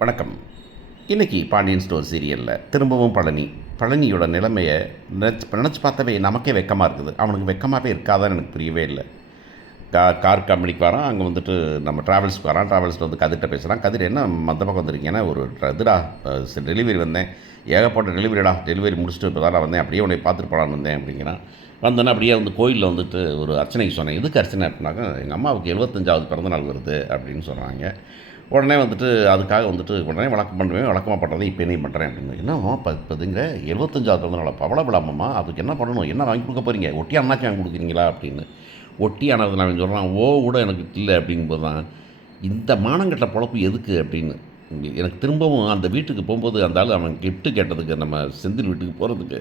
வணக்கம். இன்றைக்கி பாண்டியன் ஸ்டோர் சீரியலில் திரும்பவும் பழனியோட நிலைமையை நினச்சி பார்த்தாவே நமக்கே வெக்கமாக இருக்குது. அவனுக்கு வெக்கமாகவே இருக்காதான்னு எனக்கு புரியவே இல்லை. கார் கம்பெனிக்கு வரான், அங்கே வந்துட்டு நம்ம ட்ராவல்ஸ்க்கு வரான், ட்ராவல்ஸில் வந்து கதிர்கிட்ட பேசுகிறான். கதிர் என்ன மற்ற பக்கம் வந்திருக்கீங்கன்னா, ஒரு இதுடா டெலிவரி வந்தேன், ஏகப்பட்ட டெலிவரி முடிச்சுட்டு இப்போ தான் வந்தேன், அப்படியே உன்னை பார்த்துட்டு போகலான்னு வந்தேன் அப்படிங்கிறான். வந்தோன்னே அப்படியே வந்து கோயிலில் வந்துட்டு ஒரு அர்ச்சனைக்கு சொன்னேன். எதுக்கு அர்ச்சனை அப்படின்னாக்கா, எங்கள் அம்மாவுக்கு 75வது பிறந்தநாள் வருது அப்படின்னு சொல்கிறாங்க. உடனே வந்துட்டு அதுக்காக வந்துட்டு உடனே வழக்கமாக பண்ணுறதை இப்போ என்ன பண்ணுறேன் அப்படின்னு. என்னம்மா இப்போதுங்கிற 75வது பிறந்தநாள் பவள விழாமம்மா, அதுக்கு என்ன பண்ணணும், என்ன வாங்கி கொடுக்க போகிறீங்க, ஒட்டி அண்ணாச்சி வாங்கி கொடுக்குறீங்களா அப்படின்னு. ஒட்டி ஆனது நான் சொல்கிறான். கூட எனக்கு இல்லை அப்படிங்கும்போது தான் இந்த மானங்கட்ட பொழப்பு எதுக்கு அப்படின்னு எனக்கு திரும்பவும் அந்த வீட்டுக்கு போகும்போது அந்த ஆள் அவன் கிஃப்ட்டு கேட்டதுக்கு, நம்ம செந்தில் வீட்டுக்கு போகிறதுக்கு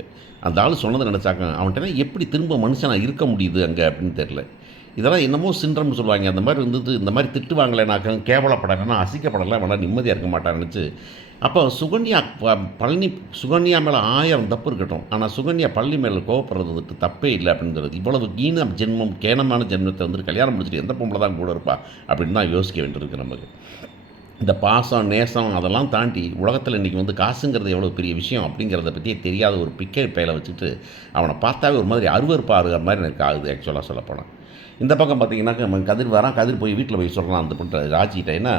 அந்த ஆள் சொன்னதை நினச்சாக்க அவன்கிட்ட எப்படி திரும்ப மனுஷனாக இருக்க முடியுது அங்கே அப்படின்னு தெரில. இதெல்லாம் என்னமோ சின்ரம்னு சொல்லுவாங்க. அந்த மாதிரி இருந்தது. இந்த மாதிரி திட்டுவாங்களேனாக்க கேவலப்படலைன்னா அசிக்கப்படலை வேணா நிம்மதியாக இருக்க மாட்டான்னு நினச்சி அப்போ சுகன்யா மேலே 1000 தப்பு இருக்கட்டும், ஆனால் சுகன்யா பழனி மேலே கோவப்படுறதுக்கு தப்பே இல்லை அப்படிங்கிறது. இவ்வளவு கேனமான ஜென்மத்தை வந்துட்டு கல்யாணம் முடிச்சுட்டு எந்த பொம்பளை தான் கூட இருப்பா அப்படின்னு தான் யோசிக்க வேண்டியிருக்கு நமக்கு. இந்த பாசம் நேசம் அதெல்லாம் தாண்டி உலகத்தில் இன்றைக்கி வந்து காசுங்கிறது எவ்வளோ பெரிய விஷயம் அப்படிங்கிறத பற்றியே தெரியாத ஒரு பிக்கை பையில வச்சுட்டு அவனை பார்த்தாவே ஒரு மாதிரி அருவருப்பாகிற மாதிரி எனக்கு ஆகுது ஆக்சுவலாக சொல்லப்போனால். இந்த பக்கம் பார்த்தீங்கன்னாக்கா கதிர் வரான். கதிர் போய் வீட்டில் போய் சொல்கிறான் அந்த பொண்ணு ராஜிகிட்ட, என்ன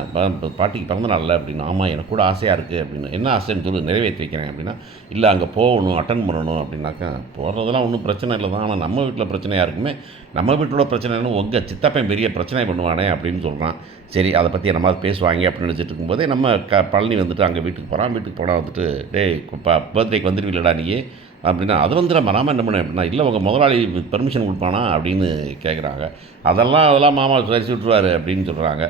பாட்டிக்கு பிறந்த நாள் அப்படின்னு. ஆமாம், எனக்கு கூட ஆசையாக இருக்குது அப்படின்னு. என்ன ஆசைன்னு சொல்லி நிறைவேற்றி வைக்கிறேன் அப்படின்னா, இல்லை அங்கே போகணும், அட்டன் பண்ணணும் அப்படின்னாக்கா. போகிறதெல்லாம் ஒன்றும் பிரச்சனை இல்லை தான், ஆனால் நம்ம வீட்டில் பிரச்சனையாக இருக்குமே, நம்ம வீட்டோட பிரச்சனைன்னு உங்கள் சித்தப்பன் பெரிய பிரச்சனை பண்ணுவானே அப்படின்னு சொல்கிறான். சரி, அதை பற்றி நம்ம பேசுவாங்க அப்படின்னு நினச்சிட்டு இருக்கும்போதே நம்ம பழனி வந்துட்டு அங்கே வீட்டுக்கு போனால் வந்துட்டு, டேய் பர்த்டேக்கு வந்துடுவீங்களடா நீ அப்படின்னா, அது வந்து நம்ம என்ன பண்ணேன் அப்படின்னா, இல்லை உங்கள் முதலாளி பெர்மிஷன் கொடுப்பானா அப்படின்னு கேட்குறாங்க. அதெல்லாம் மாமா சரிச்சு விட்ருவார் அப்படின்னு சொல்கிறாங்க.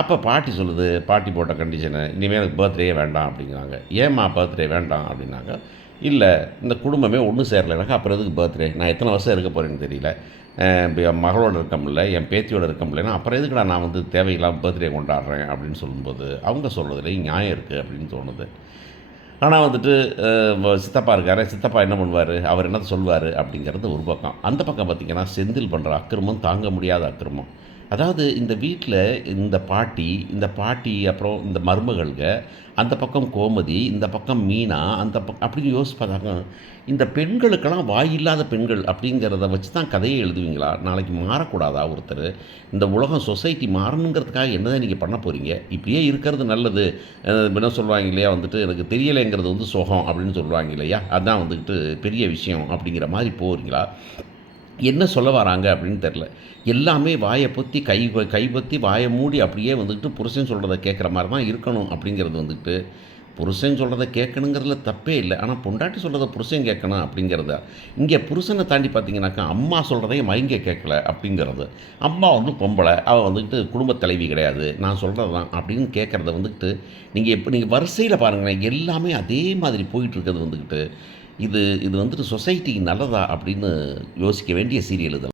அப்போ பாட்டி சொல்லுது, பாட்டி போட்ட கண்டிஷனு, இனிமேல் எனக்கு பர்த்டே வேண்டாம் அப்படிங்கிறாங்க. ஏம்மா பர்த்டே வேண்டாம் அப்படின்னாங்க. இல்லை, இந்த குடும்பமே ஒன்றும் சேரலைனாக்கா அப்புறம் எதுக்கு பர்த்டே, நான் எத்தனை வருஷம் இருக்க போகிறேன்னு தெரியல, என் மகளோட இருக்க முடியல, என் பேத்தியோட இருக்க முடியலன்னா அப்புறம் எதுக்குடா நான் வந்து தேவையில்லாமல் பர்த்டே கொண்டாடுறேன் அப்படின்னு சொல்லும்போது அவங்க சொல்கிறதுல நியாயம் இருக்குது அப்படின்னு தோணுது. ஆனால் வந்துட்டு சித்தப்பா இருக்கார், சித்தப்பா என்ன பண்ணுவார், அவர் என்னத்தை சொல்வார் அப்படிங்கிறது ஒரு பக்கம். அந்த பக்கம் பார்த்திங்கன்னா செந்தில் பண்ணுற அக்கிரமம் தாங்க முடியாத அக்கிரமம். அதாவது இந்த வீட்டில் இந்த பாட்டி அப்புறம் இந்த மருமகள்க, அந்த பக்கம் கோமதி, இந்த பக்கம் மீனா, அந்த அப்படின்னு யோசிச்சு பார்த்தாங்க. இந்த பெண்களுக்கெல்லாம் வாயில்லாத பெண்கள் அப்படிங்கிறத வச்சு தான் கதையை எழுதுவீங்களா? நாளைக்கு மாறக்கூடாதா ஒருத்தர்? இந்த உலகம் சொசைட்டி மாறணுங்கிறதுக்காக என்ன தான் நீங்கள் பண்ண போகிறீங்க? இப்படியே இருக்கிறது நல்லது. என்ன சொல்லுவாங்க இல்லையா, வந்துட்டு எனக்கு தெரியலைங்கிறது வந்து சுகம் அப்படின்னு சொல்லுவாங்க இல்லையா, அதுதான் வந்துக்கிட்டு பெரிய விஷயம் அப்படிங்கிற மாதிரி போகிறீங்களா? என்ன சொல்ல வராங்க அப்படின்னு தெரில. எல்லாமே வாயை பொத்தி கைப்பற்றி வாயை மூடி அப்படியே வந்துக்கிட்டு புருஷன் சொல்கிறத கேட்குற மாதிரி தான் இருக்கணும் அப்படிங்கிறது வந்துக்கிட்டு, புருஷன் சொல்கிறத கேட்கணுங்கிறதுல தப்பே இல்லை, ஆனால் பொண்டாட்டி சொல்கிறத புருஷன் கேட்கணும் அப்படிங்கிறத. இங்கே புருஷனை தாண்டி பார்த்தீங்கன்னாக்கா அம்மா சொல்கிறதையும் மயங்க கேட்கல அப்படிங்கிறது. அம்மா வந்து பொம்பளை, அவள் வந்துக்கிட்டு குடும்ப தலைவி கிடையாது, நான் சொல்கிறது தான் அப்படின்னு கேட்குறத வந்துக்கிட்டு நீங்கள் வரிசையில் பாருங்களேன், எல்லாமே அதே மாதிரி போயிட்டுருக்கிறது வந்துக்கிட்டு இது வந்துட்டு சொசைட்டிக்கு நல்லதா அப்படின்னு யோசிக்க வேண்டிய சீரியல் இது.